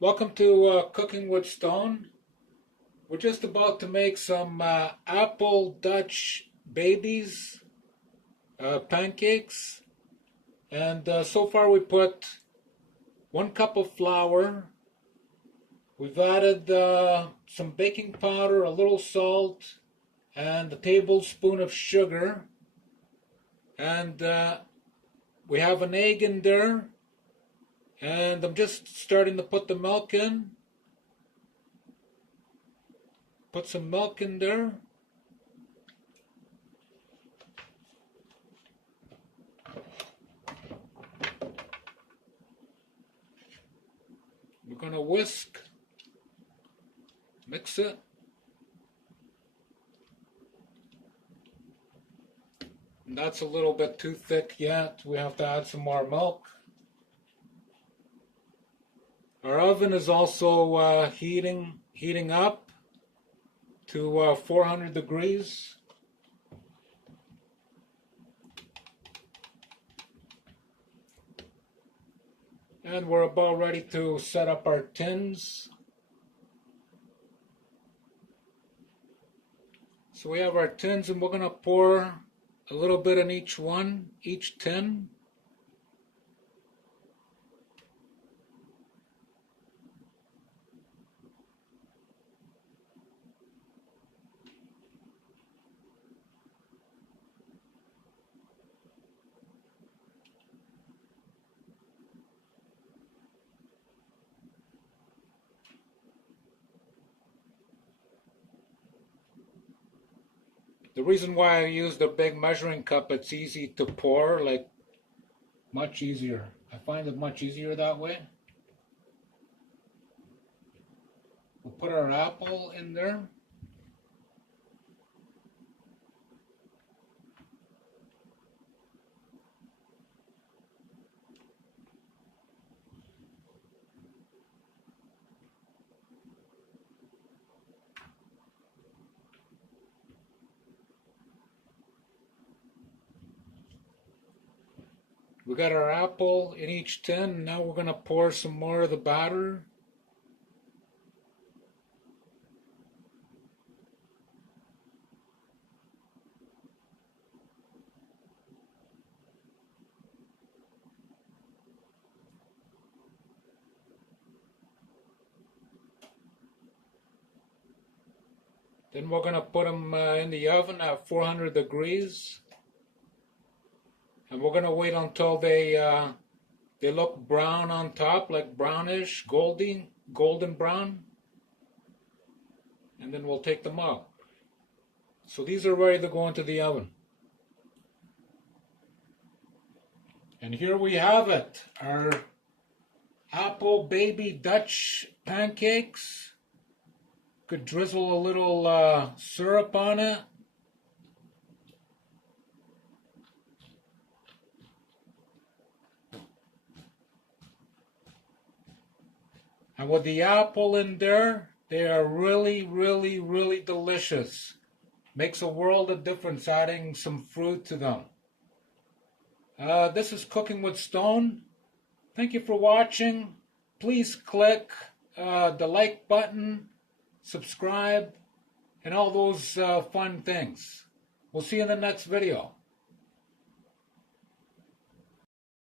Welcome to Cooking with Stone. We're just about to make some apple Dutch babies pancakes, and so far we put 1 cup of flour. We've added some baking powder, a little salt, and a tablespoon of sugar, and we have an egg in there. And I'm just starting to put the milk in. Put some milk in there. We're going to whisk, mix it. And that's a little bit too thick yet. We have to add some more milk. Our oven is also heating up to 400 degrees. And we're about ready to set up our tins. So we have our tins, and we're going to pour a little bit in each tin. The reason why I used a big measuring cup, it's easy to pour, like much easier. I find it much easier that way. We'll put our apple in there. We got our apple in each tin. Now we're going to pour some more of the batter. Then we're going to put them in the oven at 400 degrees. And we're going to wait until they look brown on top, like brownish, golden brown. And then we'll take them out. So these are ready to go into the oven. And here we have it, our apple baby Dutch pancakes. Could drizzle a little syrup on it. And with the apple in there, they are really, really, really delicious. Makes a world of difference adding some fruit to them. This is Cooking with Stone. Thank you for watching. Please click the like button, subscribe, and all those fun things. We'll see you in the next video.